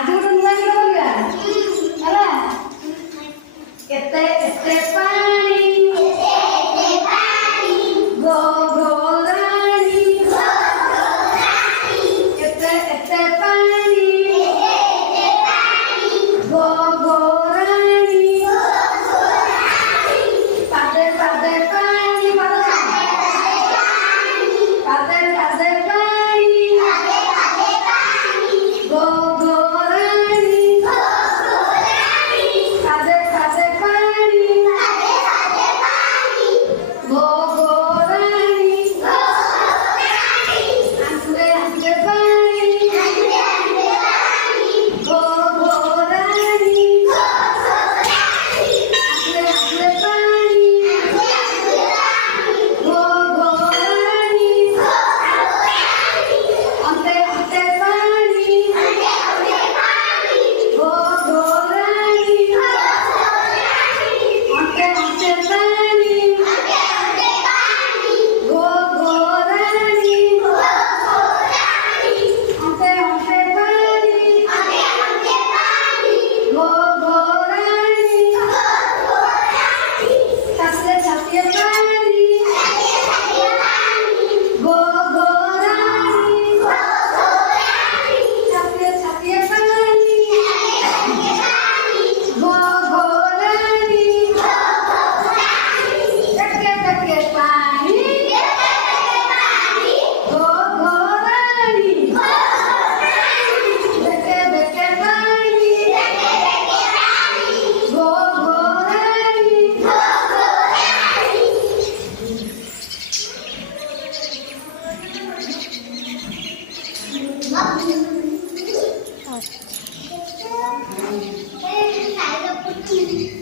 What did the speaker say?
आधी उठून जायला बघूया चला येते येते पाणी गो गो राणी येते येते पाणी गो गो राणी पादे पादे पाणी पादे पादे पाणी गो गो राणी पादे पादे पाणी गो गो राणी आंधळे आंधळे पाणी गो गो राणी आंधळे आंधळे पाणी गो गो राणी आंधळे आंधळे पाणी गो गो राणी आंधळे आंधळे पाणी गो गो राणी आंधळे आंधळे पाणी गो गो राणी छातीये छातीये पाणी गो गो राणी छातीये छातीये पाणी गो गो राणी टके टके पाणी गो गो राणी टके टके पाणी गो गो राणी Hey,